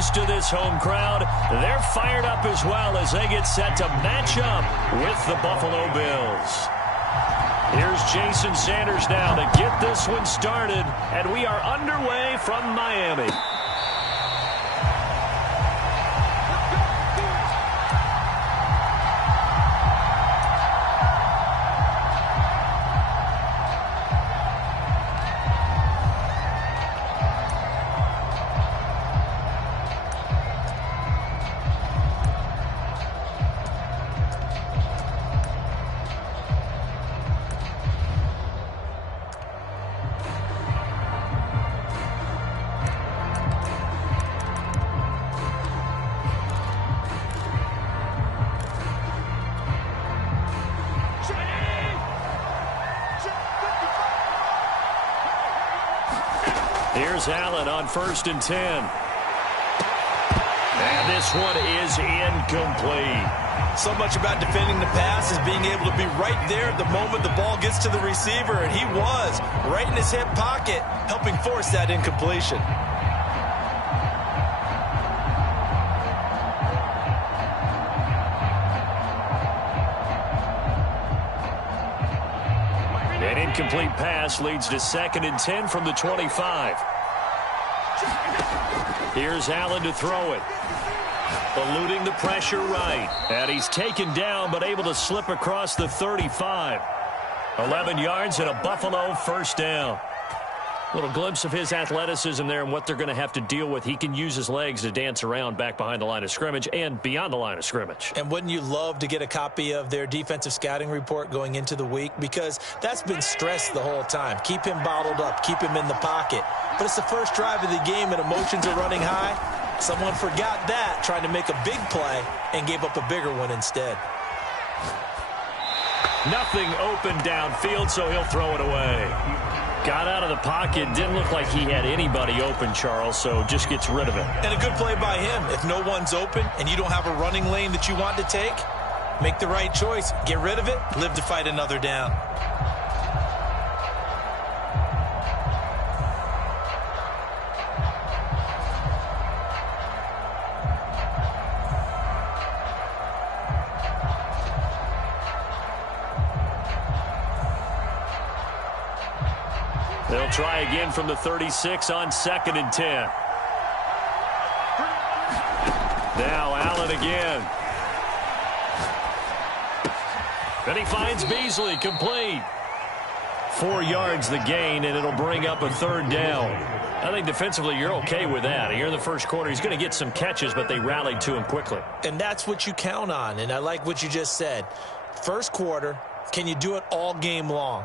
used to this home crowd. They're fired up as well as they get set to match up with the Buffalo Bills. Here's Jason Sanders now to get this one started, and we are underway from Miami. Here's Allen on 1st and 10. And this one is incomplete. So much about defending the pass is being able to be right there at the moment the ball gets to the receiver, and he was right in his hip pocket, helping force that incompletion. An incomplete pass leads to 2nd and 10 from the 25. Here's Allen to throw it. Eluding the pressure right. And he's taken down but able to slip across the 35. 11 yards and a Buffalo first down. Little glimpse of his athleticism there and what they're going to have to deal with. He can use his legs to dance around back behind the line of scrimmage and beyond the line of scrimmage. And wouldn't you love to get a copy of their defensive scouting report going into the week? Because that's been stressed the whole time. Keep him bottled up. Keep him in the pocket. But it's the first drive of the game and emotions are running high. Someone forgot that, trying to make a big play, and gave up a bigger one instead. Nothing open downfield, so he'll throw it away. Got out of the pocket. Didn't look like he had anybody open, Charles, so just gets rid of it. And a good play by him. If no one's open and you don't have a running lane that you want to take, make the right choice. Get rid of it. Live to fight another down. They'll try again from the 36 on 2nd and 10. Now Allen again. And he finds Beasley, complete. 4 yards the gain, and it'll bring up a 3rd down. I think defensively you're okay with that. Here in the first quarter, he's going to get some catches, but they rallied to him quickly. And that's what you count on, and I like what you just said. First quarter, can you do it all game long?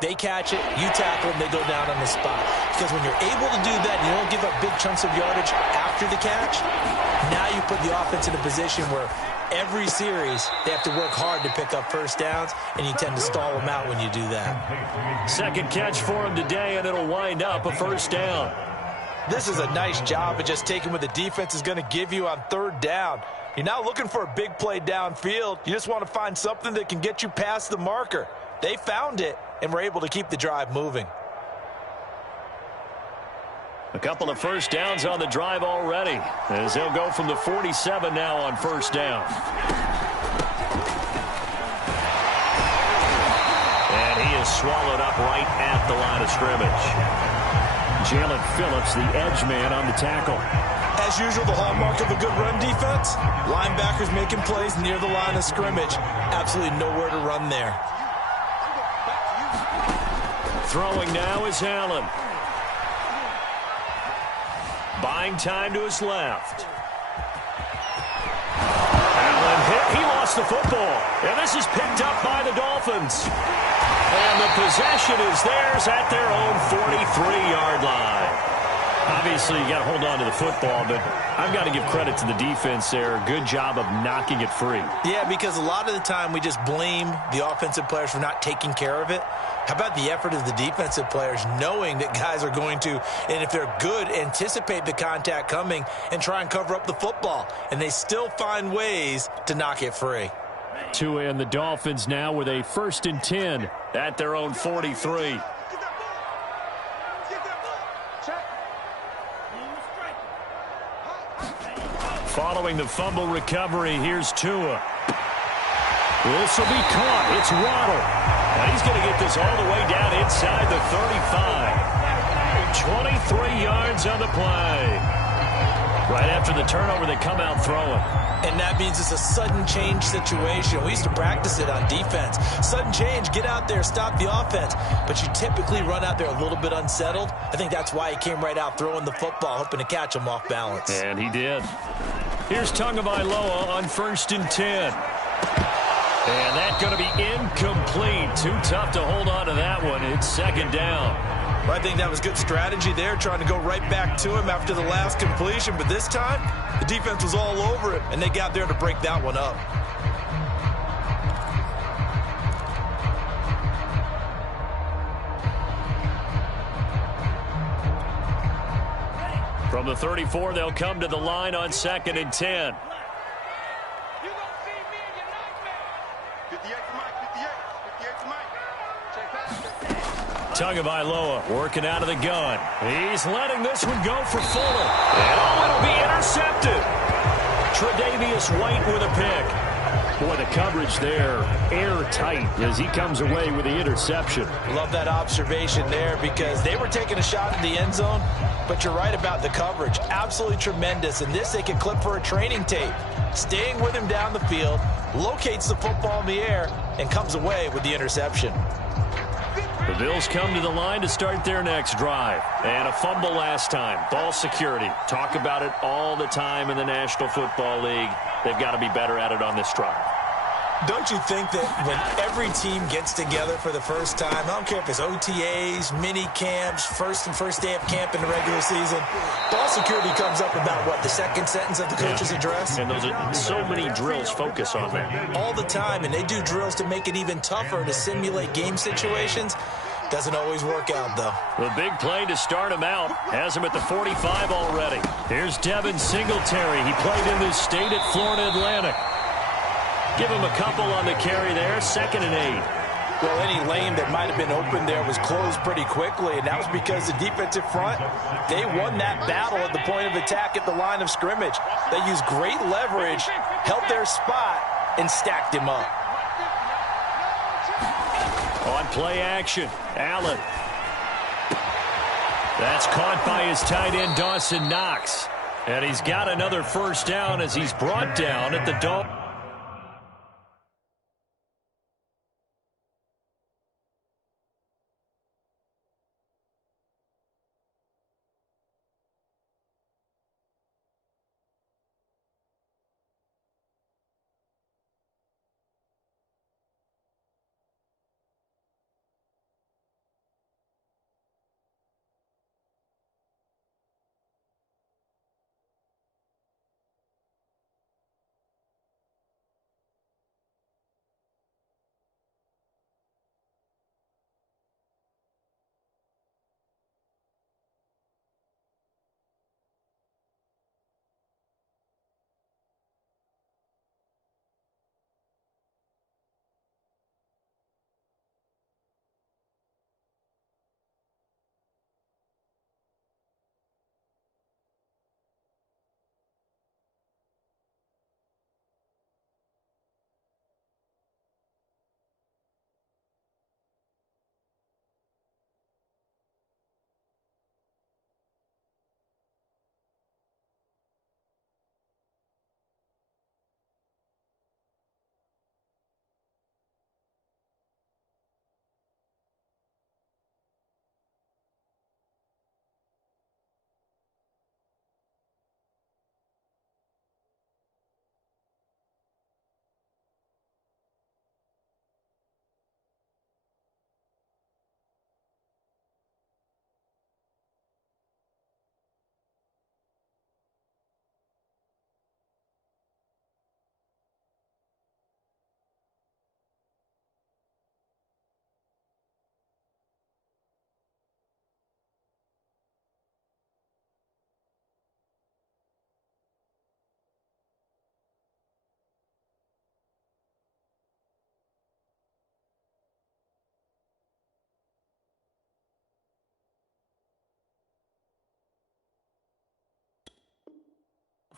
They catch it, you tackle them, they go down on the spot. Because when you're able to do that and you don't give up big chunks of yardage after the catch, now you put the offense in a position where every series they have to work hard to pick up first downs, and you tend to stall them out when you do that. Second catch for him today, and it'll wind up a first down. This is a nice job of just taking what the defense is going to give you on 3rd down. You're not looking for a big play downfield. You just want to find something that can get you past the marker. They found it and were able to keep the drive moving. A couple of first downs on the drive already, as they'll go from the 47 now on first down. And he is swallowed up right at the line of scrimmage. Jalen Phillips, the edge man on the tackle. As usual, the hallmark of a good run defense, linebackers making plays near the line of scrimmage. Absolutely nowhere to run there. Throwing now is Allen. Buying time to his left. Allen hit. He lost the football. And this is picked up by the Dolphins. And the possession is theirs at their own 43-yard line. Obviously, you got to hold on to the football, but I've got to give credit to the defense there. Good job of knocking it free. Yeah, because a lot of the time we just blame the offensive players for not taking care of it. How about the effort of the defensive players knowing that guys are going to, and if they're good, anticipate the contact coming and try and cover up the football. And they still find ways to knock it free. Tua and the Dolphins now with a 1st and 10 at their own 43. Following the fumble recovery, here's Tua. This will be caught. It's Waddle. And he's going to get this all the way down inside the 35. 23 yards on the play. Right after the turnover, they come out throwing. And that means it's a sudden change situation. We used to practice it on defense. Sudden change, get out there, stop the offense. But you typically run out there a little bit unsettled. I think that's why he came right out throwing the football, hoping to catch him off balance. And he did. Here's Tagovailoa on 1st and 10. And that's going to be incomplete. Too tough to hold on to that one. It's 2nd down. I think that was good strategy there, trying to go right back to him after the last completion. But this time, the defense was all over him, and they got there to break that one up. From the 34, they'll come to the line on 2nd and 10. Tagovailoa working out of the gun. He's letting this one go for Fuller. And it'll be intercepted. Tre'Davious White with a pick. Boy, the coverage there airtight as he comes away with the interception. Love that observation there because they were taking a shot at the end zone, but you're right about the coverage. Absolutely tremendous. And this they can clip for a training tape. Staying with him down the field, locates the football in the air, and comes away with the interception. The Bills come to the line to start their next drive. And a fumble last time. Ball security. Talk about it all the time in the National Football League. They've got to be better at it on this drive. Don't you think that when every team gets together for the first time, I don't care if it's OTAs, mini camps, first day of camp in the regular season, ball security comes up about, what, the second sentence of the coach's address? And those are so many drills focus on that. All the time, and they do drills to make it even tougher to simulate game situations. Doesn't always work out, though. The big play to start him out has him at the 45 already. Here's Devin Singletary. He played in this state at Florida Atlantic. Give him a couple on the carry there, 2nd and 8. Well, any lane that might have been open there was closed pretty quickly, and that was because the defensive front, they won that battle at the point of attack at the line of scrimmage. They used great leverage, held their spot, and stacked him up. On play action, Allen. That's caught by his tight end, Dawson Knox. And he's got another first down as he's brought down at the Dolphins.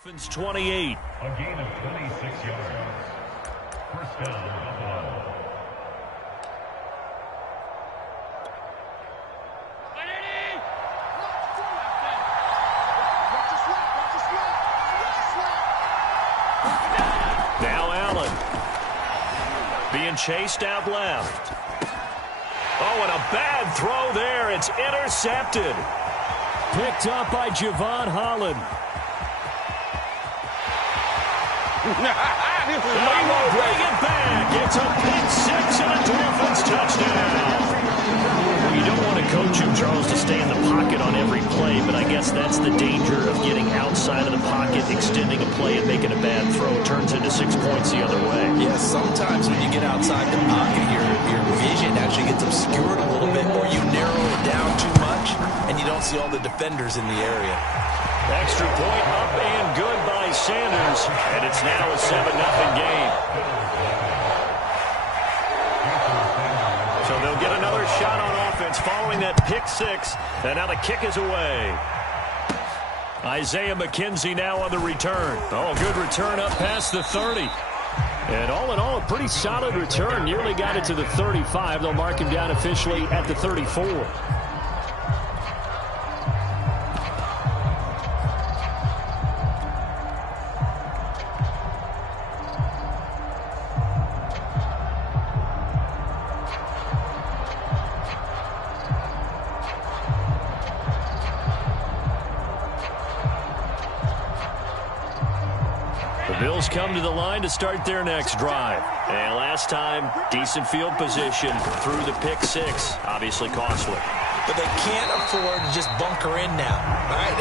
Dolphins 28. A gain of 26 yards. First down, Buffalo. Now Allen. Being chased out left. Oh, and a bad throw there. It's intercepted. Picked up by Javon Holland. He will bring it back. It's a pick six and a Dolphins touchdown. Well, you don't want to coach him, Charles, to stay in the pocket on every play, but I guess that's the danger of getting outside of the pocket, extending a play, and making a bad throw. Turns into 6 points the other way. Yeah, sometimes when you get outside the pocket, your vision actually gets obscured a little bit, or you narrow it down too much, and you don't see all the defenders in the area. Extra point up and good by Sanders, and it's now a 7-0 game. So they'll get another shot on offense following that pick six, and now the kick is away. Isaiah McKenzie now on the return. Oh, good return up past the 30. And all in all, a pretty solid return. Nearly got it to the 35. They'll mark him down officially at the 34. Bills come to the line to start their next drive. And last time, decent field position through the pick six. Obviously costly. But they can't afford to just bunker in now. All right?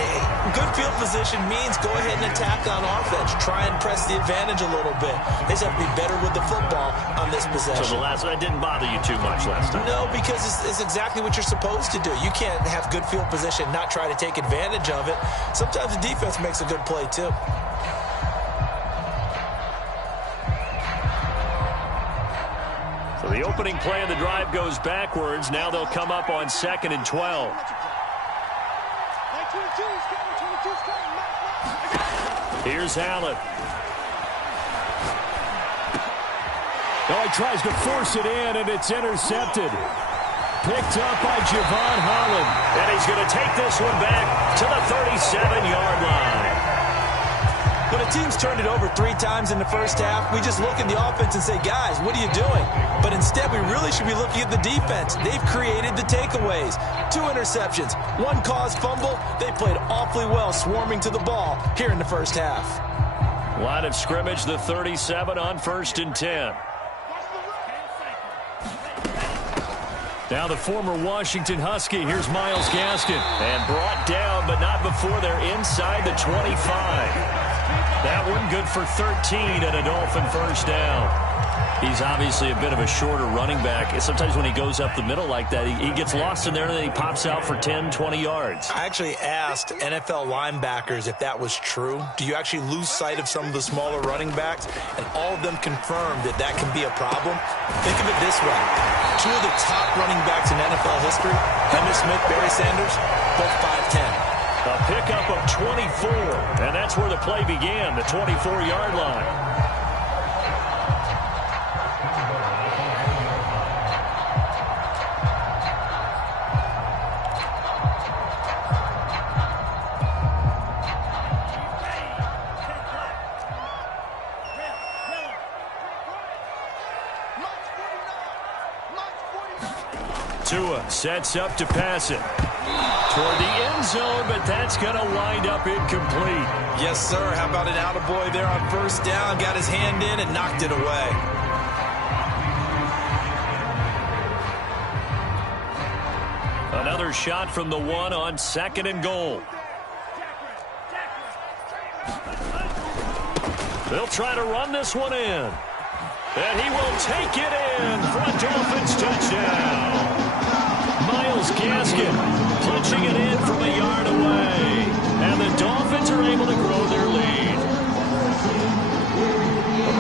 Good field position means go ahead and attack on offense. Try and press the advantage a little bit. They just have to be better with the football on this possession. So the last one didn't bother you too much last time? No, because it's exactly what you're supposed to do. You can't have good field position, not try to take advantage of it. Sometimes the defense makes a good play, too. So the opening play of the drive goes backwards. Now they'll come up on 2nd and 12. Here's Allen. Oh, he tries to force it in, and it's intercepted. Picked up by Javon Holland. And he's going to take this one back to the 37-yard line. When a team's turned it over 3 times in the first half, we just look at the offense and say, guys, what are you doing? But instead, we really should be looking at the defense. They've created the takeaways. 2 interceptions, 1 caused fumble. They played awfully well swarming to the ball here in the first half. Line of scrimmage, the 37 on 1st and 10. Now the former Washington Husky. Here's Myles Gaskin. And brought down, but not before they're inside the 25. That one good for 13 and a Dolphin first down. He's obviously a bit of a shorter running back. Sometimes when he goes up the middle like that, he gets lost in there and then he pops out for 10, 20 yards. I actually asked NFL linebackers if that was true. Do you actually lose sight of some of the smaller running backs? And all of them confirmed that that can be a problem. Think of it this way. 2 of the top running backs in NFL history, Emmitt Smith, Barry Sanders, both 5'10". A pickup of 24, and that's where the play began, the 24-yard line. Tua sets up to pass it toward the end zone, but that's going to wind up incomplete. Yes, sir. How about an attaboy there on first down? Got his hand in and knocked it away. Another shot from the 1 on 2nd and goal. They'll try to run this one in. And he will take it in for a Dolphins touchdown. Myles Gaskin punching it in from a yard away. And the Dolphins are able to grow their lead.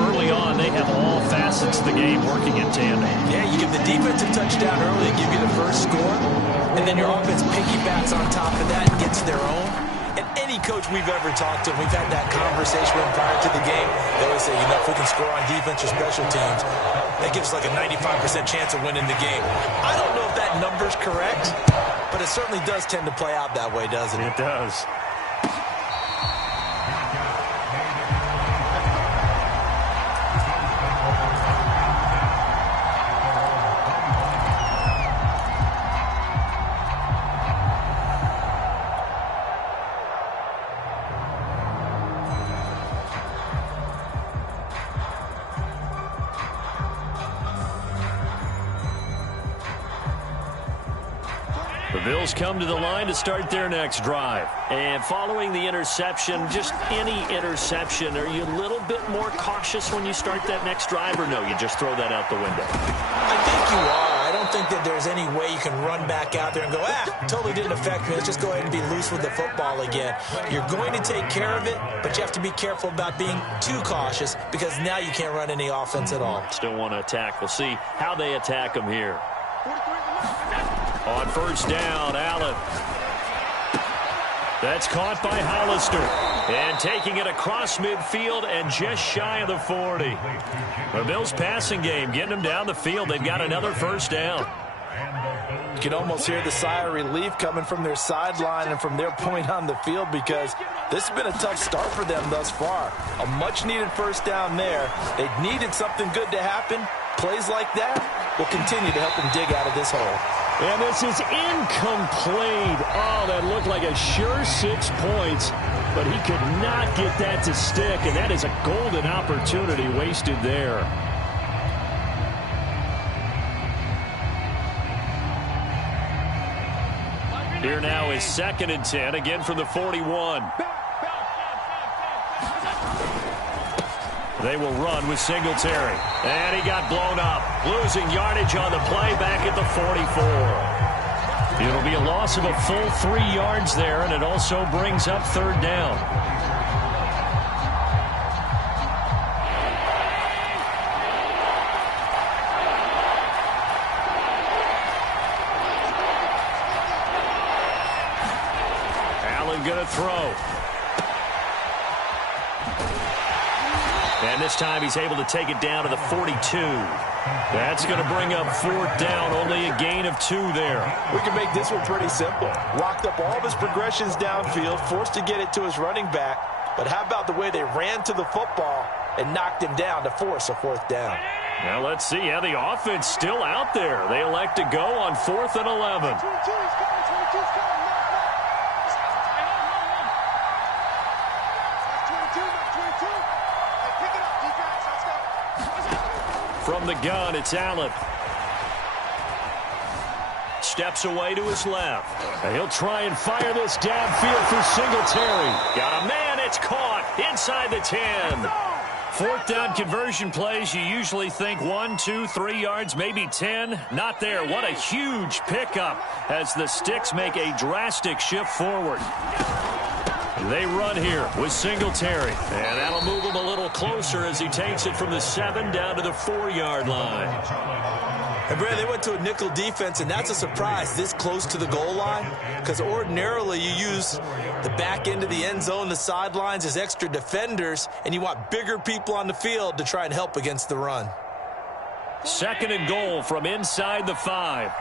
Early on, they have all facets of the game working in tandem. Yeah, you give the defensive touchdown early, give you the first score, and then your offense piggybacks on top of that and gets their own. And any any coach we've ever talked to, we've had that conversation with them prior to the game. They always say, you know, if we can score on defense or special teams, that gives us like a 95% chance of winning the game. I don't know if that number's correct, but it certainly does tend to play out that way, doesn't it? It does. The Bills come to the line to start their next drive. And following the interception, just any interception, are you a little bit more cautious when you start that next drive, or no, you just throw that out the window? I think you are. I don't think that there's any way you can run back out there and go, totally didn't affect me. Let's just go ahead and be loose with the football again. You're going to take care of it, but you have to be careful about being too cautious because now you can't run any offense at all. Still want to attack. We'll see how they attack them here. On first down, Allen. That's caught by Hollister. And taking it across midfield and just shy of the 40. The Bills passing game, getting them down the field. They've got another first down. You can almost hear the sigh of relief coming from their sideline and from their point on the field because this has been a tough start for them thus far. A much-needed first down there. They needed something good to happen. Plays like that will continue to help them dig out of this hole. And this is incomplete. Oh, that looked like a sure 6 points, but he could not get that to stick, and that is a golden opportunity wasted there. Here now is 2nd and 10, again from the 41. They will run with Singletary. And he got blown up. Losing yardage on the play back at the 44. It'll be a loss of a full 3 yards there, and it also brings up 3rd down. Allen going to throw. And this time he's able to take it down to the 42. That's going to bring up 4th down. Only a gain of 2 there. We can make this one pretty simple. Locked up all of his progressions downfield, forced to get it to his running back. But how about the way they ran to the football and knocked him down to force a 4th down? Now let's see how the offense still out there. They elect to go on 4th and 11. From the gun, it's Allen. Steps away to his left. And he'll try and fire this downfield for Singletary. Got a man, it's caught inside the 10. 4th down conversion plays, you usually think 1, 2, 3 yards, maybe 10. Not there. What a huge pickup as the Sticks make a drastic shift forward. They run here with Singletary. And that'll move him a little closer as he takes it from the 7 down to the 4-yard line. And Brad, they went to a nickel defense, and that's a surprise this close to the goal line because ordinarily you use the back end of the end zone, the sidelines as extra defenders, and you want bigger people on the field to try and help against the run. 2nd and goal from inside the 5.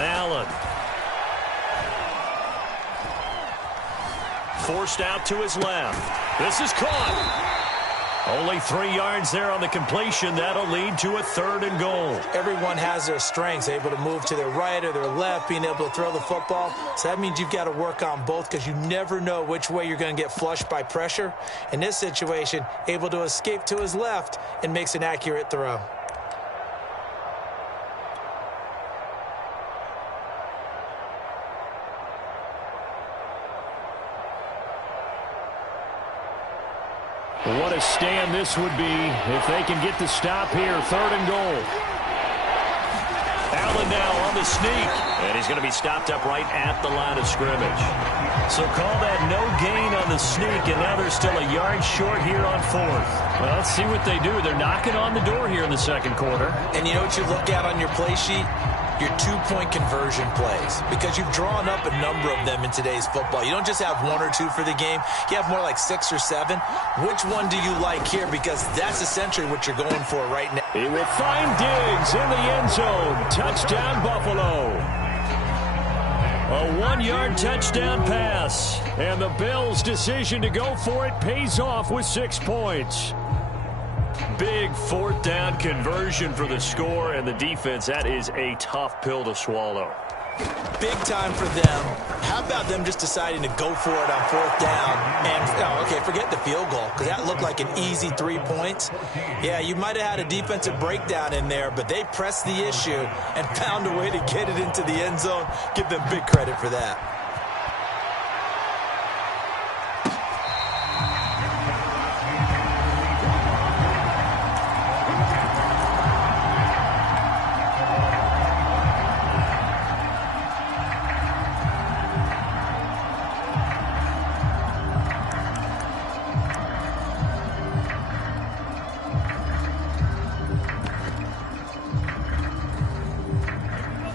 Allen. Forced out to his left. This is caught. Only 3 yards there on the completion. That'll lead to a 3rd and goal. Everyone has their strengths, able to move to their right or their left, being able to throw the football. So that means you've got to work on both because you never know which way you're going to get flushed by pressure. In this situation, able to escape to his left and makes an accurate throw. What a stand this would be if they can get the stop here. 3rd and goal. Allen now on the sneak. And he's going to be stopped up right at the line of scrimmage. So call that no gain on the sneak, and now they're still a yard short here on 4th. Well, let's see what they do. They're knocking on the door here in the 2nd quarter. And you know what you look at on your play sheet? your two-point conversion plays, because you've drawn up a number of them in today's football. You don't just have one or two for the game. You have more like 6 or 7. Which one do you like here? Because that's essentially what you're going for right now. He will find Diggs in the end zone. Touchdown, Buffalo. A 1-yard touchdown pass. And the Bills' decision to go for it pays off with 6 points. Big 4th down conversion for the score, and the defense, that is a tough pill to swallow. Big time for them. How about them just deciding to go for it on 4th down? And, okay, forget the field goal, because that looked like an easy 3 points. Yeah, you might have had a defensive breakdown in there, but they pressed the issue and found a way to get it into the end zone. Give them big credit for that.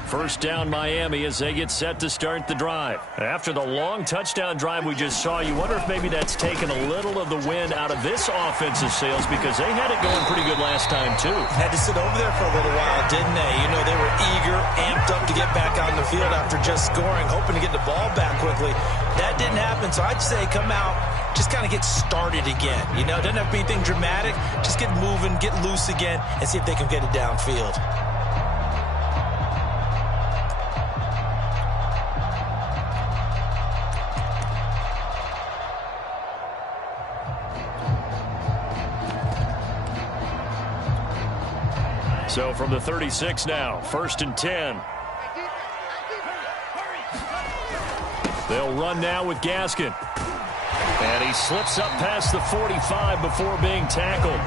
First down, Miami, as they get set to start the drive. After the long touchdown drive we just saw, you wonder if maybe that's taken a little of the wind out of this offensive sails, because they had it going pretty good last time, too. Had to sit over there for a little while, didn't they? You know, they were eager, amped up to get back on the field after just scoring, hoping to get the ball back quickly. That didn't happen, so I'd say come out, just kind of get started again. You know, it doesn't have to be anything dramatic. Just get moving, get loose again, and see if they can get it downfield. So from the 36 now, 1st and 10. They'll run now with Gaskin. And he slips up past the 45 before being tackled.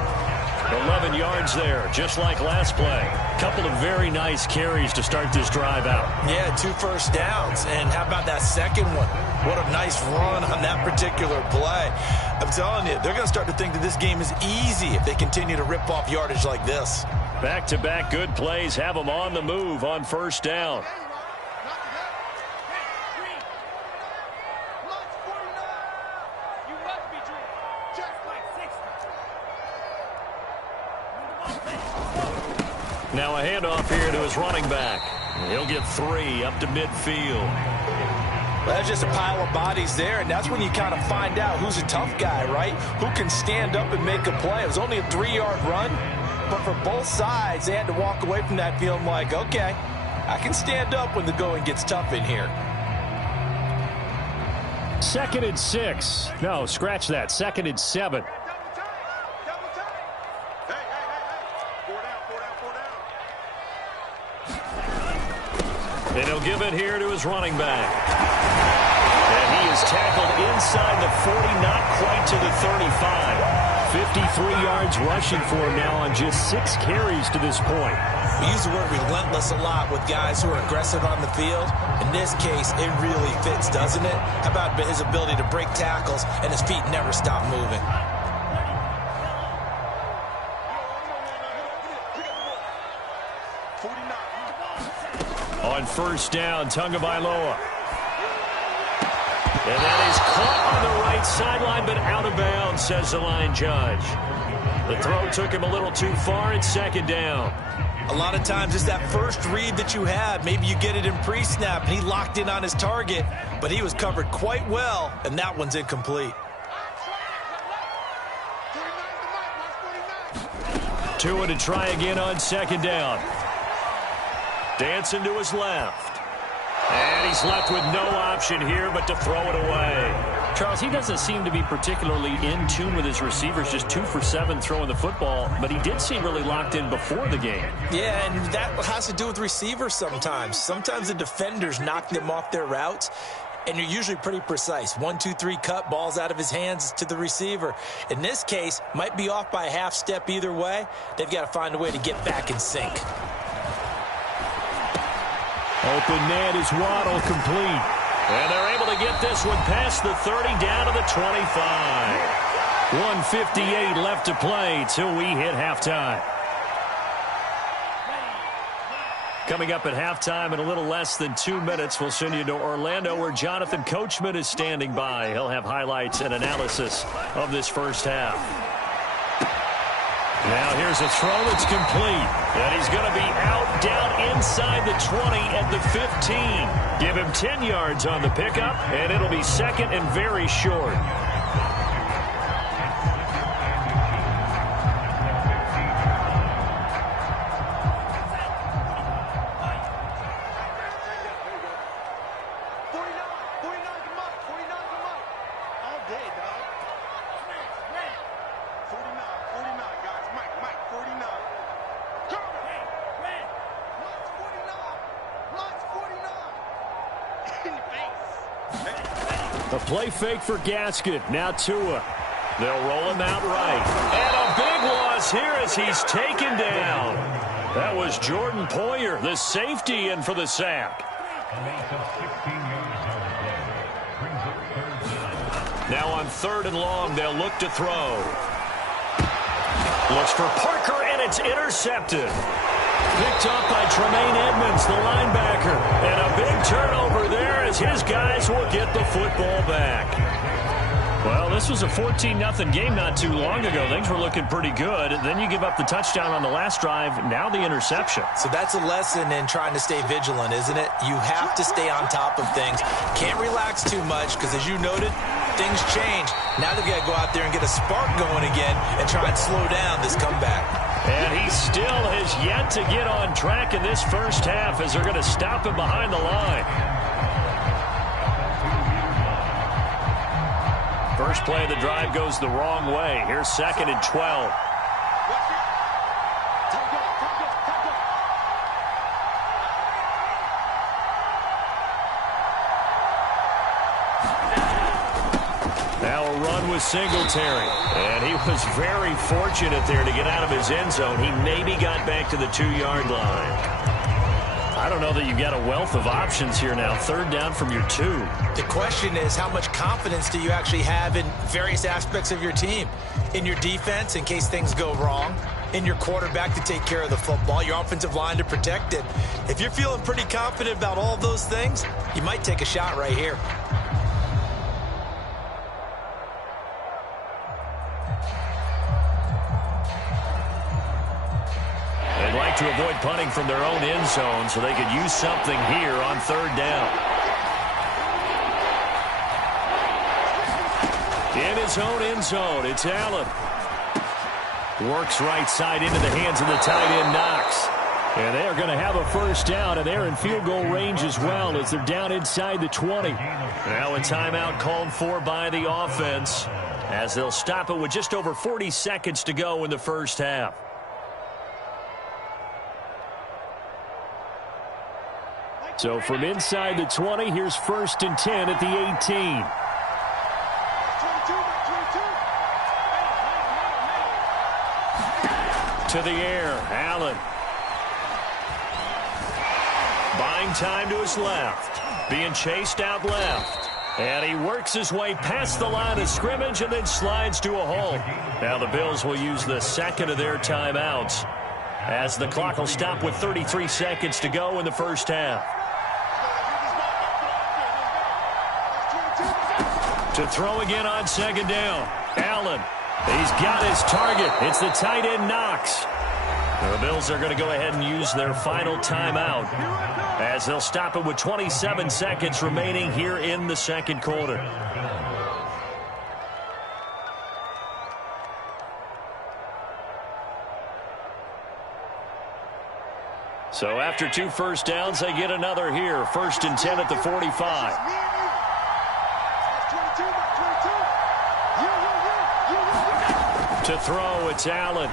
11 yards there, just like last play. Couple of very nice carries to start this drive out. Yeah, 2 first downs. And how about that second one? What a nice run on that particular play. I'm telling you, they're going to start to think that this game is easy if they continue to rip off yardage like this. Back-to-back good plays have them on the move on 1st down. Now a handoff here to his running back. He'll get 3 up to midfield. Well, that's just a pile of bodies there, and that's when you kind of find out who's a tough guy, right? Who can stand up and make a play. It was only a 3-yard run, but for both sides, they had to walk away from that feeling like, okay, I can stand up when the going gets tough in here. 2nd and 6. No, scratch that. 2nd and 7. And he'll give it here to his running back. And he is tackled inside the 40, not quite to the 35. 53 yards rushing for him now on just 6 carries to this point. We use the word relentless a lot with guys who are aggressive on the field. In this case, it really fits, doesn't it? How about his ability to break tackles and his feet never stop moving? On 1st down, Tagovailoa. And that is caught on the right sideline, but out of bounds, says the line judge. The throw took him a little too far. It's 2nd down. A lot of times it's that first read that you have. Maybe you get it in pre-snap, and he locked in on his target, but he was covered quite well, and that one's incomplete. Tua to try again on 2nd down. Dancing to his left. And he's left with no option here but to throw it away. Charles, he doesn't seem to be particularly in tune with his receivers, just 2 for 7 throwing the football, but he did seem really locked in before the game. Yeah, and that has to do with receivers sometimes. Sometimes the defenders knock them off their routes, and you're usually pretty precise. 1, 2, 3 cut, balls out of his hands to the receiver. In this case, might be off by a half step either way. They've got to find a way to get back in sync. Open man is Waddle, complete. And they're able to get this one past the 30 down to the 25. 1:58 left to play till we hit halftime. Coming up at halftime in a little less than 2 minutes, we'll send you to Orlando where Jonathan Coachman is standing by. He'll have highlights and analysis of this first half. Now here's a throw that's complete. And he's going to be out down inside the 20 at the 15. Give him 10 yards on the pickup, and it'll be second and very short. A play fake for Gaskin. Now Tua. They'll roll him out right. And a big loss here as he's taken down. That was Jordan Poyer, the safety, in for the sack. Now on 3rd and long, they'll look to throw. Looks for Parker, and it's intercepted. Picked up by Tremaine Edmonds, the linebacker. And a big turnover there as his guys will get the football back. Well, this was a 14-0 game not too long ago. Things were looking pretty good. Then you give up the touchdown on the last drive. Now the interception. So that's a lesson in trying to stay vigilant, isn't it? You have to stay on top of things. Can't relax too much because, as you noted, things change. Now they've got to go out there and get a spark going again and try and slow down this comeback. And he still has yet to get on track in this first half as they're going to stop him behind the line. First play of the drive goes the wrong way. Here's 2nd and 12. Now a run with Singletary. And he was very fortunate there to get out of his end zone. He maybe got back to the 2-yard line. I don't know that you've got a wealth of options here now. 3rd down from your 2. The question is, how much confidence do you actually have in various aspects of your team? In your defense, in case things go wrong. In your quarterback to take care of the football. Your offensive line to protect it. If you're feeling pretty confident about all those things, you might take a shot right here. To avoid punting from their own end zone so they could use something here on 3rd down. In his own end zone, it's Allen. Works right side into the hands of the tight end, Knox. And they are going to have a first down, and they're in field goal range as well as they're down inside the 20. Now a timeout called for by the offense as they'll stop it with just over 40 seconds to go in the first half. So from inside the 20, here's 1st and 10 at the 18. To the air, Allen. Buying time to his left. Being chased out left. And he works his way past the line of scrimmage and then slides to a hole. Now the Bills will use the 2nd of their timeouts as the clock will stop with 33 seconds to go in the first half. To throw again on 2nd down. Allen. He's got his target. It's the tight end, Knox. The Bills are going to go ahead and use their final timeout as they'll stop it with 27 seconds remaining here in the 2nd quarter. So after 2 first downs, they get another here. 1st and 10 at the 45. To throw, it's Allen.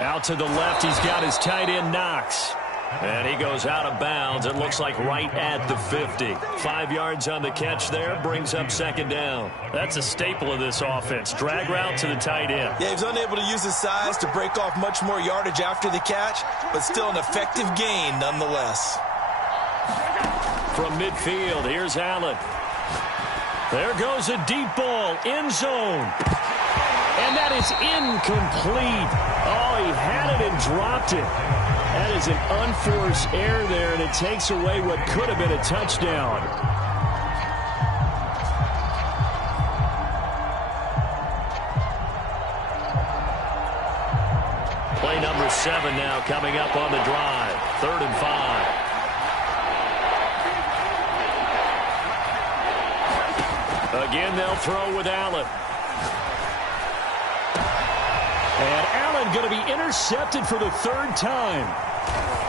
Out to the left, he's got his tight end, Knox. And he goes out of bounds. It looks like right at the 50. 5 yards on the catch there, brings up 2nd down. That's a staple of this offense. Drag route to the tight end. Yeah, he's unable to use his size to break off much more yardage after the catch, but still an effective gain nonetheless. From midfield, here's Allen. There goes a deep ball, end zone. And that is incomplete. Oh, he had it and dropped it. That is an unforced error there, and it takes away what could have been a touchdown. Play number 7 now coming up on the drive. 3rd and 5. Again, they'll throw with Allen. And Allen going to be intercepted for the 3rd time.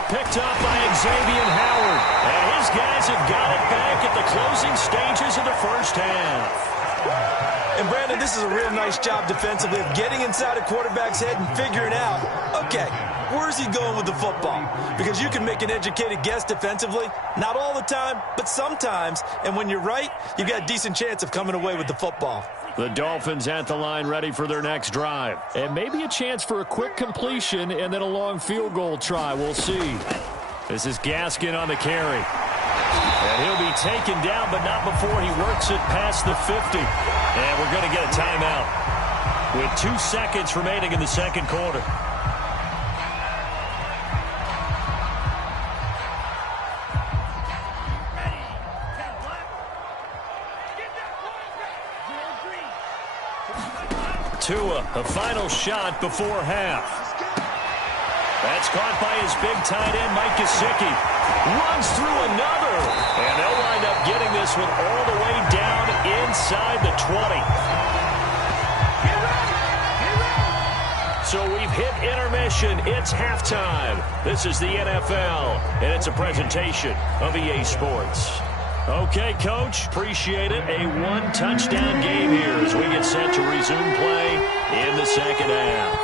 Picked up by Xavier Howard. And his guys have got it back at the closing stages of the first half. And, Brandon, this is a real nice job defensively of getting inside a quarterback's head and figuring out, okay, where's he going with the football? Because you can make an educated guess defensively. Not all the time, but sometimes. And when you're right, you've got a decent chance of coming away with the football. The Dolphins at the line ready for their next drive. And maybe a chance for a quick completion and then a long field goal try. We'll see. This is Gaskin on the carry. And he'll be taken down, but not before he works it past the 50. And we're going to get a timeout with 2 seconds remaining in the second quarter. Tua, a final shot before half. That's caught by his big tight end, Mike Gesicki. Runs through another. And they'll wind up getting this one all the way down inside the 20. So we've hit intermission. It's halftime. This is the NFL, and it's a presentation of EA Sports. Okay, Coach, appreciate it. A 1-touchdown game here as we get set to resume play in the second half.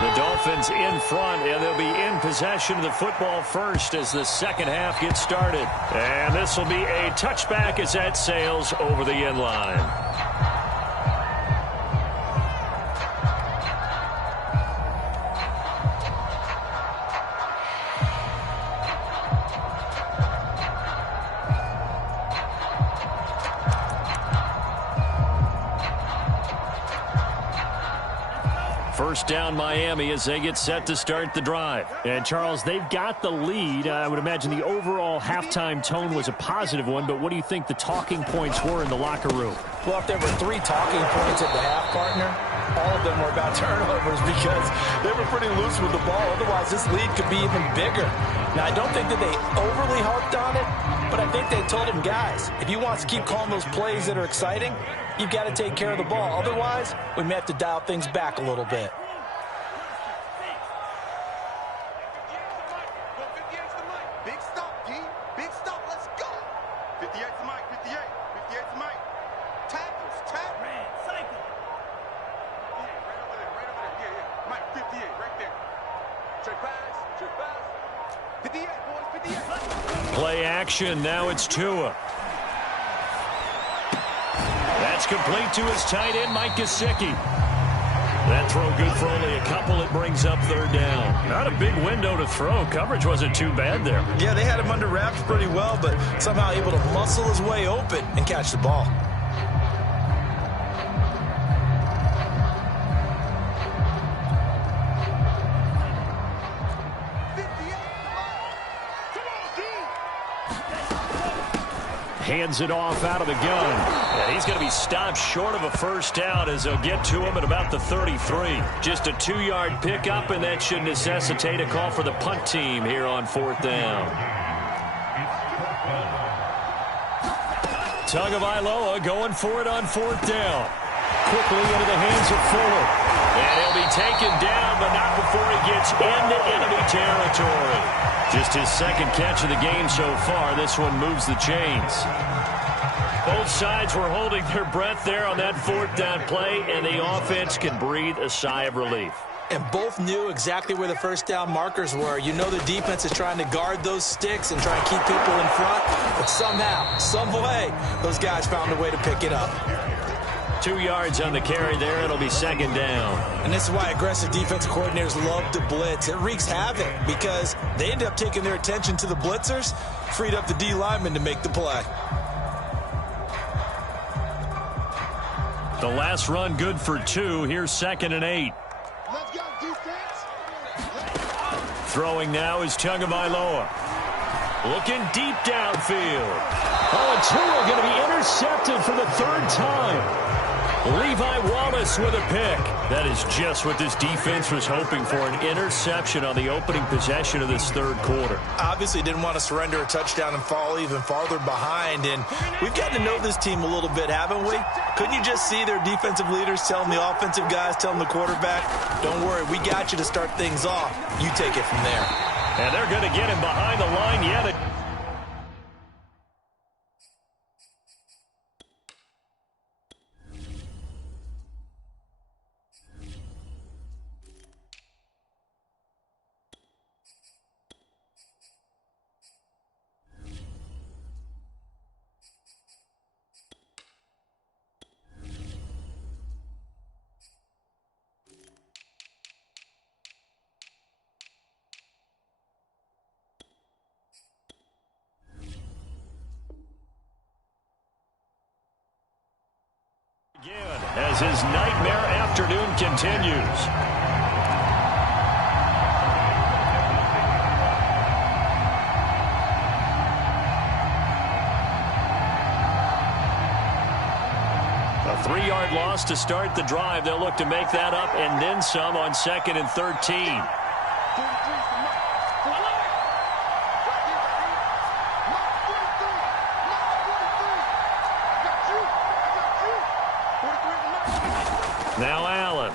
The Dolphins in front, and they'll be in possession of the football first as the second half gets started. And this will be a touchback as that sails over the end line. First down Miami as they get set to start the drive. And, Charles, they've got the lead. I would imagine the overall halftime tone was a positive one, but what do you think the talking points were in the locker room? Well, if there were 3 talking points at the half, partner, all of them were about turnovers because they were pretty loose with the ball. Otherwise, this lead could be even bigger. Now, I don't think that they overly harped on it, but I think they told them, guys, if you want to keep calling those plays that are exciting, you've got to take care of the ball. Otherwise, we may have to dial things back a little bit. Play action. Now it's Tua. That's complete to his tight end, Mike Gesicki. That throw good for only a couple. It brings up 3rd down. Not a big window to throw. Coverage wasn't too bad there. Yeah, they had him under wraps pretty well, but somehow able to muscle his way open and catch the ball. Hands it off out of the gun. And he's going to be stopped short of a first down as they'll get to him at about the 33. Just a 2-yard pickup, and that should necessitate a call for the punt team here on 4th down. Tagovailoa going for it on 4th down. Quickly into the hands of Fuller. And he'll be taken down, but not before he gets into enemy territory. Just his second catch of the game so far. This one moves the chains. Both sides were holding their breath there on that 4th down play, and the offense can breathe a sigh of relief. And both knew exactly where the first down markers were. You know the defense is trying to guard those sticks and try and keep people in front, but somehow, some way, those guys found a way to pick it up. 2 yards on the carry there. It'll be 2nd down. And this is why aggressive defensive coordinators love to blitz. It wreaks havoc because they end up taking their attention to the blitzers, freed up the D lineman to make the play. The last run good for 2. Here's 2nd and 8. Let's go, defense. Throwing now is Tagovailoa. Looking deep downfield. Oh, and Tua going to be intercepted for the third time. Levi Wallace with a pick. That is just what this defense was hoping for, an interception on the opening possession of this third quarter. Obviously didn't want to surrender a touchdown and fall even farther behind, and we've gotten to know this team a little bit, haven't we? Couldn't you just see their defensive leaders telling the offensive guys, telling the quarterback, don't worry, we got you to start things off. You take it from there. And they're going to get him behind the line yet again. As his nightmare afternoon continues. A 3-yard loss to start the drive. They'll look to make that up and then some on 2nd and 13. Now Allen.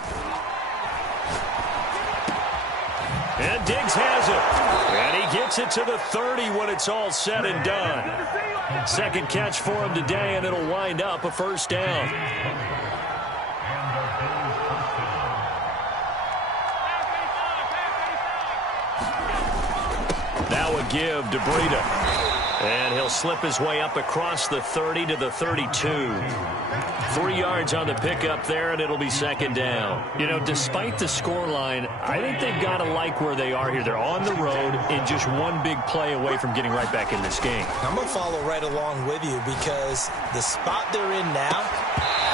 And Diggs has it. And he gets it to the 30 when it's all said and done. Second catch for him today, and it'll wind up a first down. Now a give to Breida. And he'll slip his way up across the 30 to the 32. 3 yards on the pickup there, and it'll be second down. You know, despite the scoreline, I think they've got to like where they are here. They're on the road and just one big play away from getting right back in this game. I'm going to follow right along with you because the spot they're in now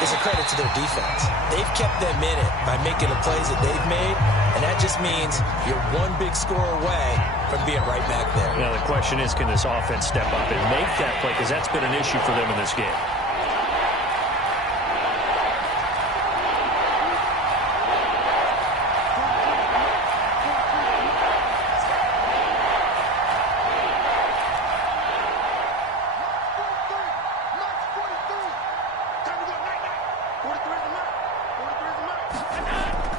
is a credit to their defense. They've kept them in it by making the plays that they've made, and that just means you're one big score away from being right back there. Now, the question is, can this offense step up and make that play? Because that's been an issue for them in this game.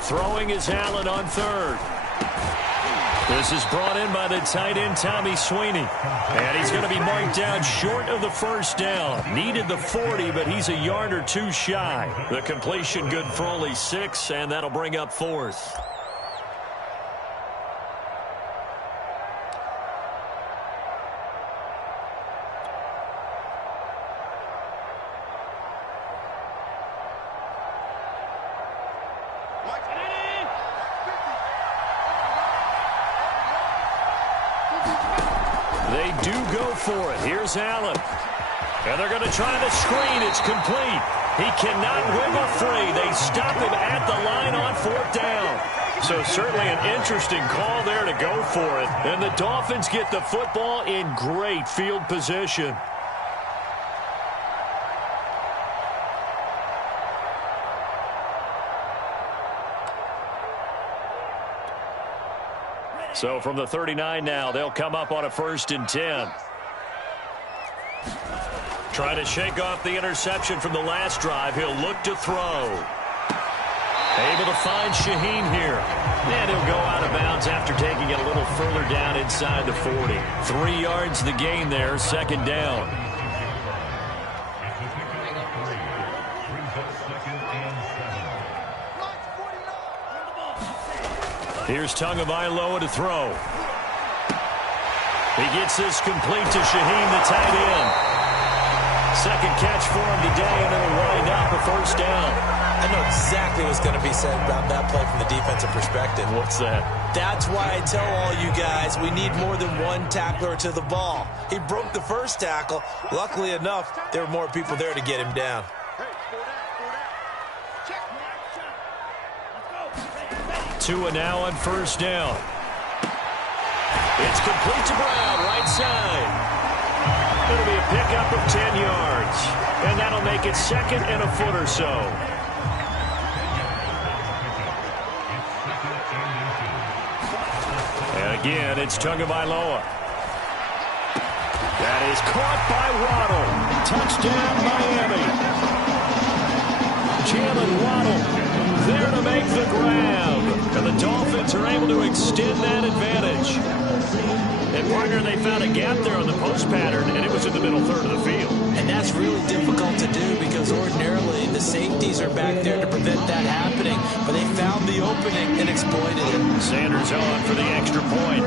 Throwing is Allen on 3rd. This is brought in by the tight end, Tommy Sweeney. And he's going to be marked down short of the first down. Needed the 40, but he's a yard or two shy. The completion good for only 6, and that'll bring up 4th. They do go for it. Here's Allen. And they're going to try the screen. It's complete. He cannot wiggle free. They stop him at the line on 4th down. So certainly an interesting call there to go for it. And the Dolphins get the football in great field position. So from the 39 now, they'll come up on a 1st and 10. Trying to shake off the interception from the last drive. He'll look to throw. Able to find Shaheen here. And he'll go out of bounds after taking it a little further down inside the 40. 3 yards the gain there, 2nd down. Here's Tagovailoa to throw. He gets this complete to Shaheen, the tight end. Second catch for him today, and it'll wind up a 1st down. I know exactly what's going to be said about that play from the defensive perspective. What's that? That's why I tell all you guys we need more than one tackler to the ball. He broke the first tackle. Luckily enough, there were more people there to get him down. Tua now on 1st down. It's complete to Brown, right side. It'll be a pickup of 10 yards. And that'll make it second and a foot or so. And again, it's Tagovailoa. That is caught by Waddle. Touchdown, Miami. Jalen Waddle there to make the grab. And the Dolphins are able to extend that advantage. And, partner, they found a gap there on the post pattern, and it was in the middle third of the field. And that's really difficult to do because ordinarily the safeties are back there to prevent that happening. But they found the opening and exploited it. Sanders on for the extra point.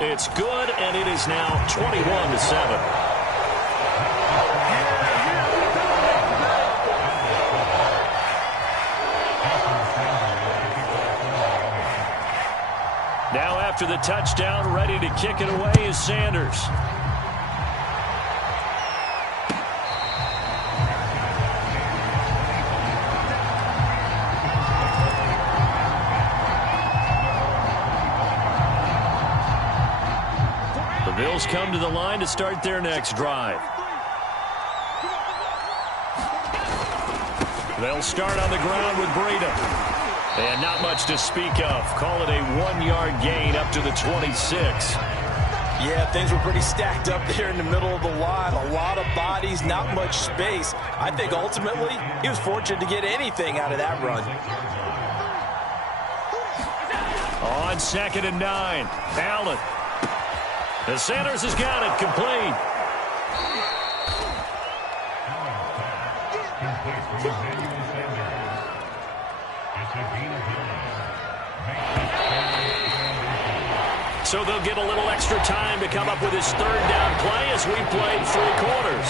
It's good, and it is now 21-7. Now after the touchdown, ready to kick it away is Sanders. The Bills come to the line to start their next drive. They'll start on the ground with Breida. And not much to speak of. Call it a 1-yard gain up to the 26. Yeah, things were pretty stacked up there in the middle of the line. A lot of bodies, not much space. I think ultimately he was fortunate to get anything out of that run. On 2nd and 9, Allen. The Sanders has got it complete. So they'll get a little extra time to come up with his third down play as we played 3 quarters.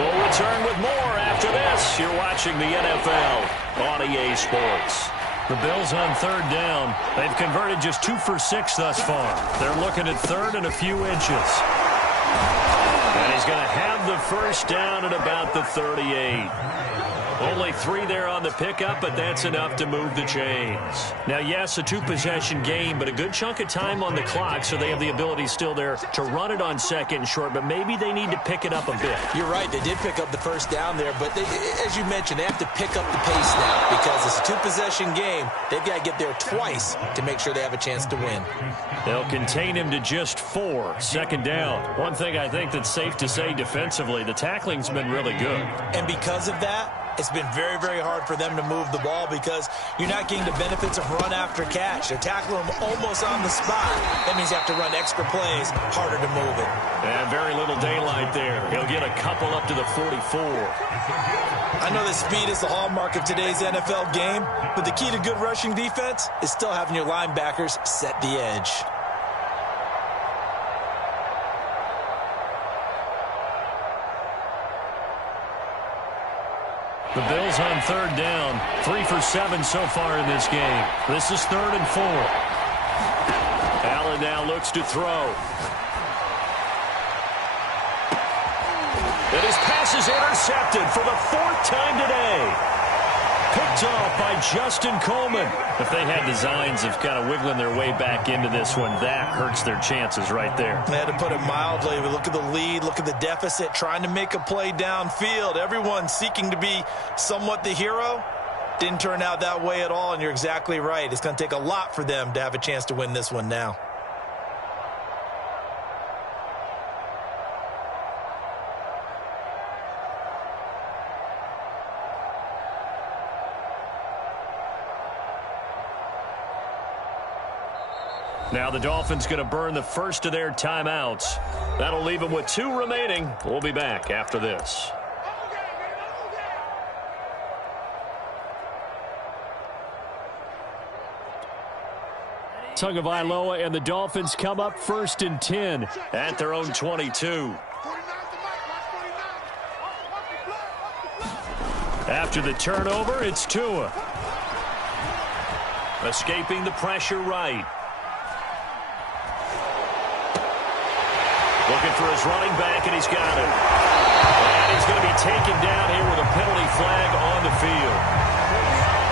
We'll return with more after this. You're watching the NFL on EA Sports. The Bills on 3rd down. They've converted just 2 for 6 thus far. They're looking at 3rd and a few inches. And he's going to have the first down at about the 38. Only 3 there on the pickup, but that's enough to move the chains. Now, yes, a 2-possession game, but a good chunk of time on the clock, so they have the ability still there to run it on 2nd and short, but maybe they need to pick it up a bit. You're right. They did pick up the first down there, but as you mentioned, they have to pick up the pace now because it's a 2-possession game. They've got to get there twice to make sure they have a chance to win. They'll contain him to just 4. 2nd down. One thing I think that's safe to say defensively, the tackling's been really good. And because of that, it's been very, very hard for them to move the ball because you're not getting the benefits of run after catch. They're tackling them almost on the spot. That means you have to run extra plays, harder to move it. And very little daylight there. He'll get a couple up to the 44. I know that speed is the hallmark of today's NFL game, but the key to good rushing defense is still having your linebackers set the edge. The Bills on 3rd down. 3 for 7 so far in this game. This is 3rd and 4. Allen now looks to throw. And his pass is intercepted for the 4th time today. Picked off by Justin Coleman. If they had designs of kind of wiggling their way back into this one, that hurts their chances right there. They had to put it mildly. We look at the lead, look at the deficit, trying to make a play downfield. Everyone seeking to be somewhat the hero. Didn't turn out that way at all, and you're exactly right. It's going to take a lot for them to have a chance to win this one now. Now the Dolphins going to burn the first of their timeouts. That'll leave them with 2 remaining. We'll be back after this. Tagovailoa and the Dolphins come up 1st and 10 at their own 22. After the turnover, it's Tua. Escaping the pressure right. Looking for his running back, and he's got it. And he's going to be taken down here with a penalty flag on the field.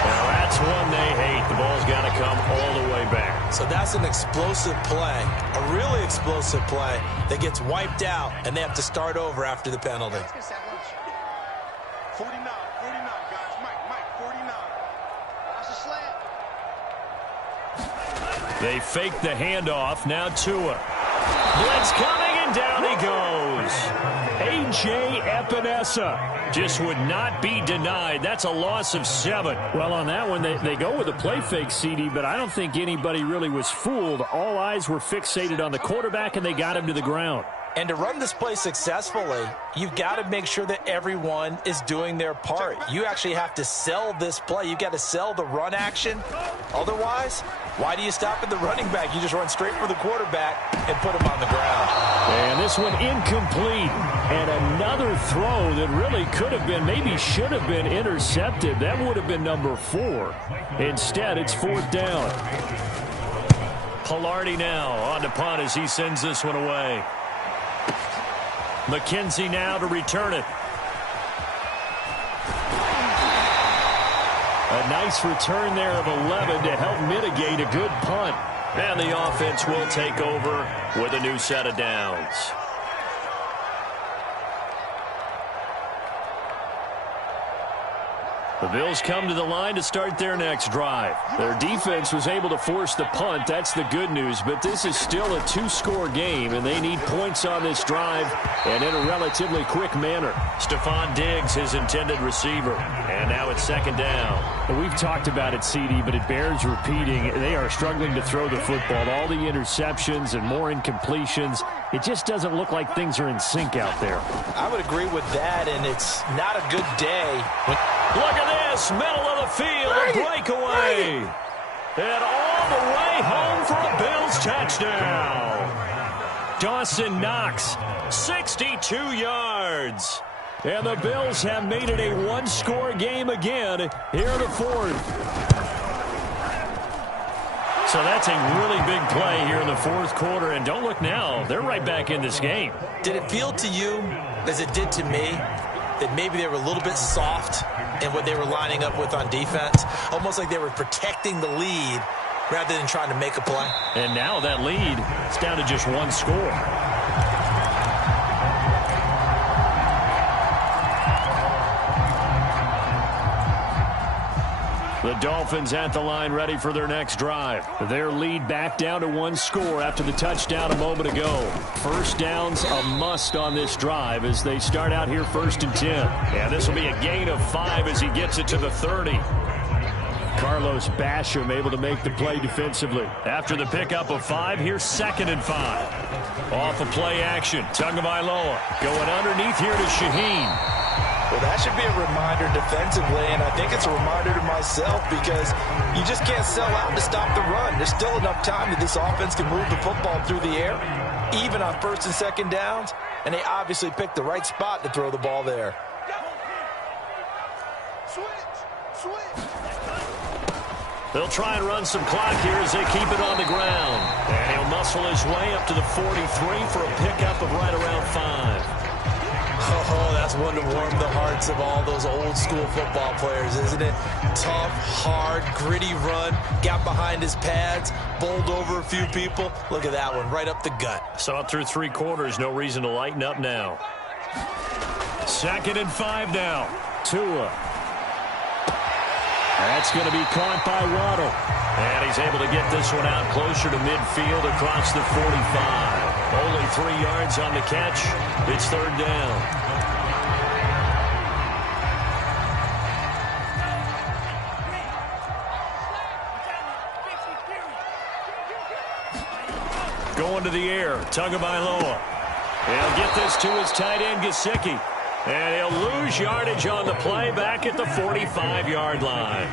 Now, that's one they hate. The ball's got to come all the So that's an explosive play, a really explosive play that gets wiped out, and they have to start over after the penalty. 49, guys. Mike, 49. Watch the slant. They fake the handoff. Now Tua. Blitz coming, and down he goes. A.J. Epinesa just would not be denied. That's a loss of 7. Well, on that one, they go with a play fake, CD, but I don't think anybody really was fooled. All eyes were fixated on the quarterback, and they got him to the ground. And to run this play successfully, you've got to make sure that everyone is doing their part. You actually have to sell this play. You've got to sell the run action. Otherwise, why do you stop at the running back? You just run straight for the quarterback and put him on the ground. And this one incomplete. And another throw that really could have been, maybe should have been intercepted. That would have been number 4. Instead, it's 4th down. Pilardi now on the punt as he sends this one away. McKenzie now to return it. A nice return there of 11 to help mitigate a good punt. And the offense will take over with a new set of downs. The Bills come to the line to start their next drive. Their defense was able to force the punt. That's the good news. But this is still a 2-score game, and they need points on this drive and in a relatively quick manner. Stephon Diggs, his intended receiver. And now it's 2nd down. We've talked about it, CD, but it bears repeating. They are struggling to throw the football. All the interceptions and more incompletions. It just doesn't look like things are in sync out there. I would agree with that, and it's not a good day. Look at this, middle of the field, a breakaway. And all the way home for a Bills touchdown. Dawson Knox, 62 yards. And the Bills have made it a 1-score game again here in the 4th. So that's a really big play here in the 4th quarter. And don't look now, they're right back in this game. Did it feel to you, as it did to me, that maybe they were a little bit soft in what they were lining up with on defense? Almost like they were protecting the lead rather than trying to make a play. And now that lead is down to just 1 score. The Dolphins at the line ready for their next drive. Their lead back down to 1 score after the touchdown a moment ago. First down's a must on this drive as they start out here 1st and 10. And this will be a gain of 5 as he gets it to the 30. Carlos Basham able to make the play defensively. After the pickup of 5, here's 2nd and 5. Off of play action, Tagovailoa going underneath here to Shaheen. Well, that should be a reminder defensively, and I think it's a reminder to myself because you just can't sell out to stop the run. There's still enough time that this offense can move the football through the air, even on 1st and 2nd downs, and they obviously picked the right spot to throw the ball there. They'll try and run some clock here as they keep it on the ground. And he'll muscle his way up to the 43 for a pickup of right around 5. Oh, that's one to warm the hearts of all those old-school football players, isn't it? Tough, hard, gritty run, got behind his pads, bowled over a few people. Look at that one, right up the gut. Saw it through 3 quarters, no reason to lighten up now. 2nd and 5 now. Tua. That's going to be caught by Waddle. And he's able to get this one out closer to midfield across the 45. Only 3 yards on the catch. It's 3rd down. Going to the air, Tagovailoa. He'll get this to his tight end, Gesicki. And he'll lose yardage on the play back at the 45-yard line.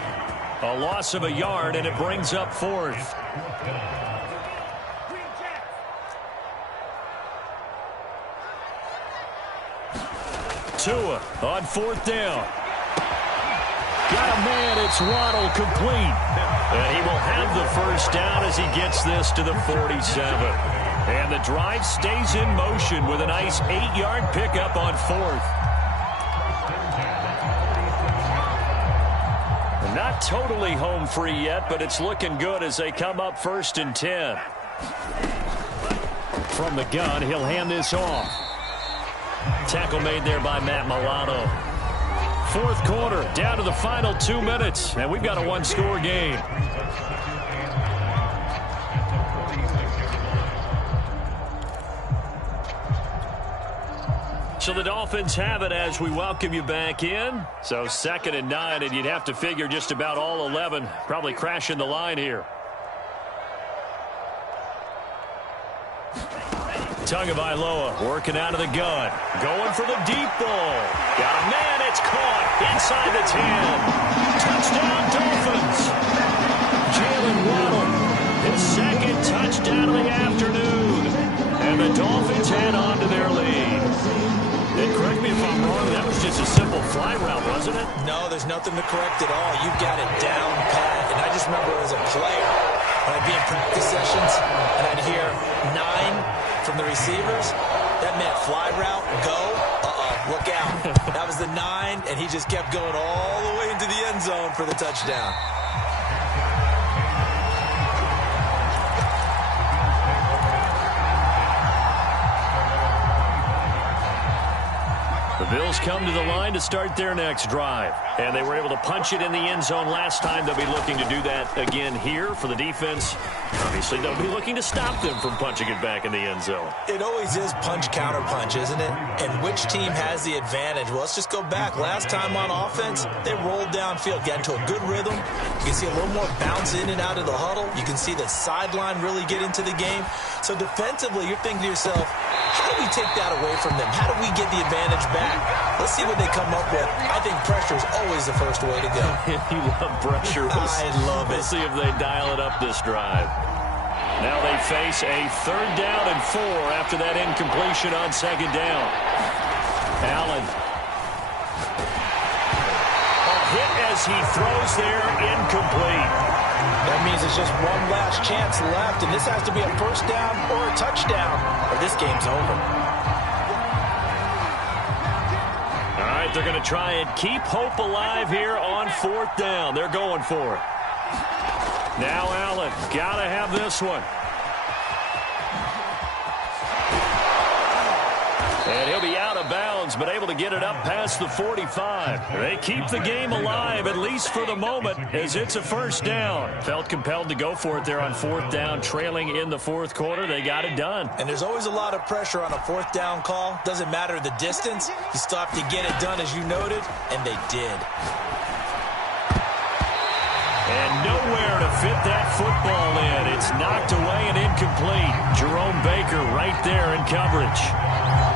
A loss of a yard, and it brings up 4th. Tua on 4th down. Got a man, it's Waddle, complete. And he will have the 1st down as he gets this to the 47. And the drive stays in motion with a nice 8-yard pickup on 4th. Not totally home free yet, but it's looking good as they come up 1st and 10. From the gun, he'll hand this off. Tackle made there by Matt Milano. 4th quarter, down to the final 2 minutes, and we've got a one-score game. So the Dolphins have it as we welcome you back in. So 2nd and 9, and you'd have to figure just about all 11 probably crashing the line here. Tagovailoa working out of the gun. Going for the deep ball. Got a man, it's caught. Inside the 10. Touchdown, Dolphins. Jalen Waddle, his 2nd touchdown of the afternoon. And the Dolphins head on to their lead. And correct me if I'm wrong, that was just a simple fly route, wasn't it? No, there's nothing to correct at all. You got it down pat. And I just remember as a player, when I'd be in practice sessions and I'd hear 9 from the receivers, that meant fly route, go, look out. That was the 9, and he just kept going all the way into the end zone for the touchdown. The Bills come to the line to start their next drive. And they were able to punch it in the end zone last time. They'll be looking to do that again here for the defense. Obviously, they'll be looking to stop them from punching it back in the end zone. It always is punch-counter-punch, isn't it? And which team has the advantage? Well, let's just go back. Last time on offense, they rolled downfield, got into a good rhythm. You can see a little more bounce in and out of the huddle. You can see the sideline really get into the game. So defensively, you're thinking to yourself, how do we take that away from them? How do we get the advantage back? Let's see what they come up with. I think pressure is always the first way to go. You love pressure. I love it. We'll see if they dial it up this drive. Now they face a 3rd down and 4 after that incompletion on 2nd down. Allen. A hit as he throws there, incomplete. That means it's just one last chance left, and this has to be a 1st down or a touchdown, or this game's over. All right, they're going to try and keep hope alive here on 4th down. They're going for it. Now Allen, got to have this one. And he'll be out of bounds, but able to get it up past the 45. They keep the game alive, at least for the moment, as it's a 1st down. Felt compelled to go for it there on 4th down, trailing in the 4th quarter. They got it done. And there's always a lot of pressure on a 4th down call. Doesn't matter the distance. You still have to get it done, as you noted, and they did. And nowhere to fit that football in. It's knocked away and incomplete. Jerome Baker right there in coverage.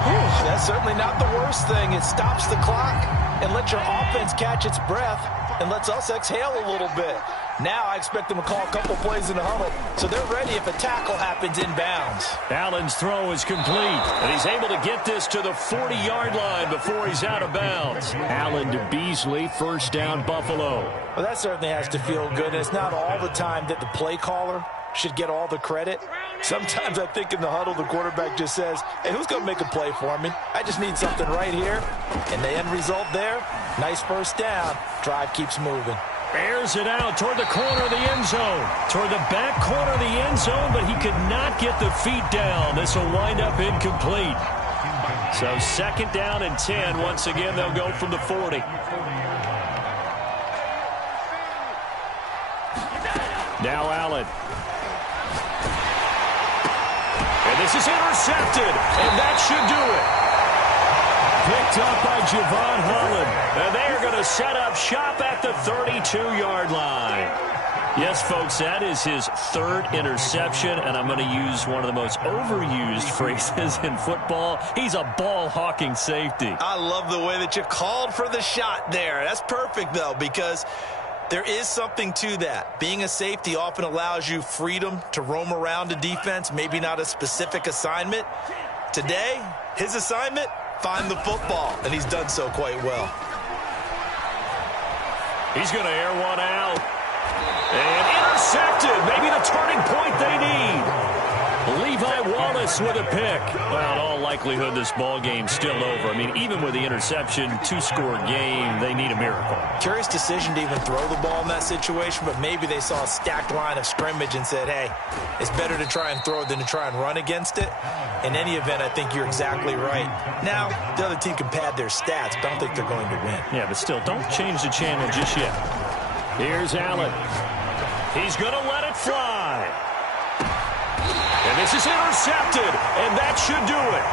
Whew, that's certainly not the worst thing. It stops the clock and lets your offense catch its breath and lets us exhale a little bit. Now I expect them to call a couple plays in the huddle, so they're ready if a tackle happens in bounds. Allen's throw is complete, and he's able to get this to the 40-yard line before he's out of bounds. Allen to Beasley, 1st down, Buffalo. Well, that certainly has to feel good, and it's not all the time that the play caller should get all the credit. Sometimes I think in the huddle, the quarterback just says, hey, who's going to make a play for me? I just need something right here. And the end result there, nice 1st down. Drive keeps moving. Airs it out toward the corner of the end zone. Toward the back corner of the end zone, but he could not get the feet down. This will wind up incomplete. So 2nd down and 10. Once again, they'll go from the 40. Now Allen. And this is intercepted, and that should do it. Picked up by Javon Holland. And they are going to set up shop at the 32-yard line. Yes, folks, that is his 3rd interception, and I'm going to use one of the most overused phrases in football. He's a ball-hawking safety. I love the way that you called for the shot there. That's perfect, though, because there is something to that. Being a safety often allows you freedom to roam around a defense, maybe not a specific assignment. Today, his assignment, find the football, and he's done so quite well. He's going to air one out. And intercepted. Maybe the turning point they need. Levi Wallace with a pick. Well, in all likelihood, this ball game's still over. I mean, even with the interception, 2-score game, they need a miracle. Curious decision to even throw the ball in that situation, but maybe they saw a stacked line of scrimmage and said, hey, it's better to try and throw than to try and run against it. In any event, I think you're exactly right. Now, the other team can pad their stats, but I don't think they're going to win. Yeah, but still, don't change the channel just yet. Here's Allen. He's going to let it fly. And this is intercepted, and that should do it.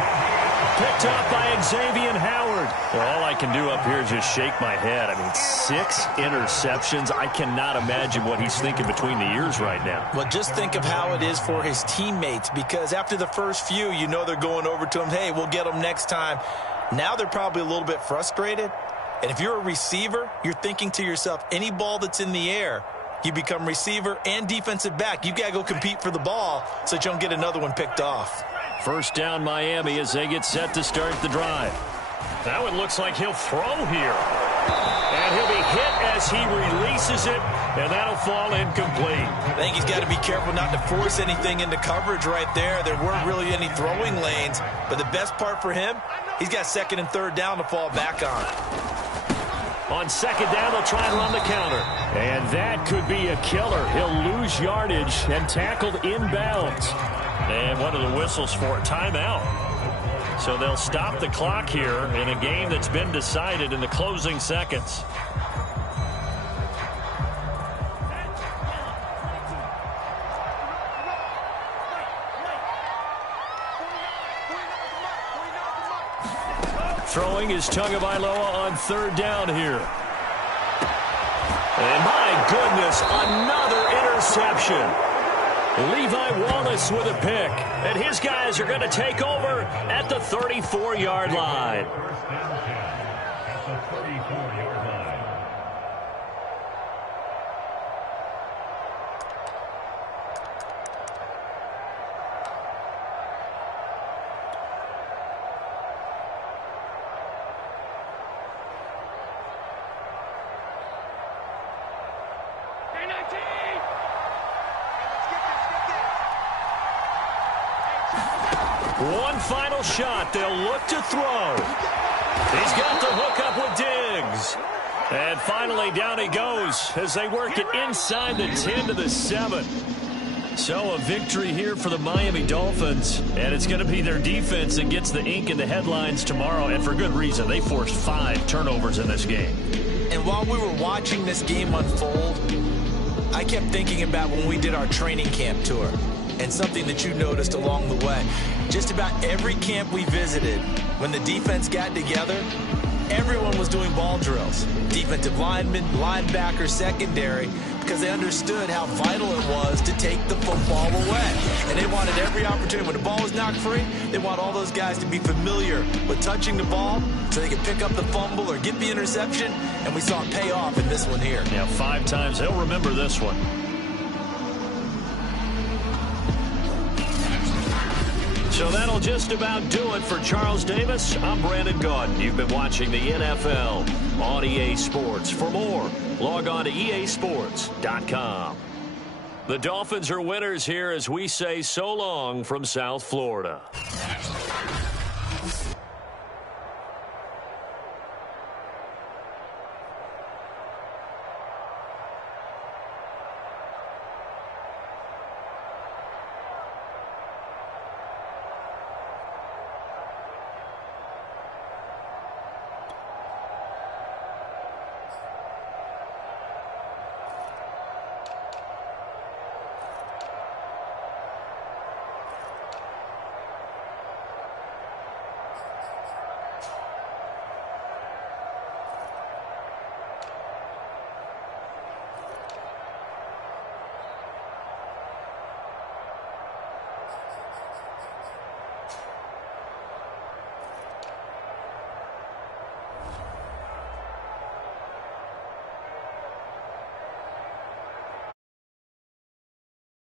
Picked up by Xavier Howard. Well, all I can do up here is just shake my head. I mean, 6 interceptions. I cannot imagine what he's thinking between the ears right now. Well, just think of how it is for his teammates, because after the first few, you know they're going over to him, hey, we'll get them next time. Now they're probably a little bit frustrated. And if you're a receiver, you're thinking to yourself, any ball that's in the air, you become receiver and defensive back. You got to go compete for the ball so that you don't get another one picked off. First down, Miami, as they get set to start the drive. That one looks like he'll throw here. And he'll be hit as he releases it, and that'll fall incomplete. I think he's got to be careful not to force anything into coverage right there. There weren't really any throwing lanes, but the best part for him, he's got second and third down to fall back on. On second down, they'll try and run the counter. And that could be a killer. He'll lose yardage and tackled inbounds. And one of the whistles for a timeout. So they'll stop the clock here in a game that's been decided in the closing seconds. Throwing is Tagovailoa on third down here. And my goodness, another interception. Levi Wallace with a pick. And his guys are going to take over at the 34-yard line. First down, at the 34-yard line. One final shot. They'll look to throw. He's got the hook up with Diggs. And finally, down he goes as they work it inside the 10 to the 7. So a victory here for the Miami Dolphins. And it's going to be their defense that gets the ink in the headlines tomorrow. And for good reason. They forced 5 turnovers in this game. And while we were watching this game unfold, I kept thinking about when we did our training camp tour. And something that you noticed along the way. Just about every camp we visited, when the defense got together, everyone was doing ball drills. Defensive linemen, linebackers, secondary, because they understood how vital it was to take the football away. And they wanted every opportunity. When the ball was knocked free, they want all those guys to be familiar with touching the ball so they could pick up the fumble or get the interception. And we saw it pay off in this one here. Yeah, 5 times. They'll remember this one. So that'll just about do it for Charles Davis. I'm Brandon Gaudin. You've been watching the NFL on EA Sports. For more, log on to easports.com. The Dolphins are winners here as we say so long from South Florida.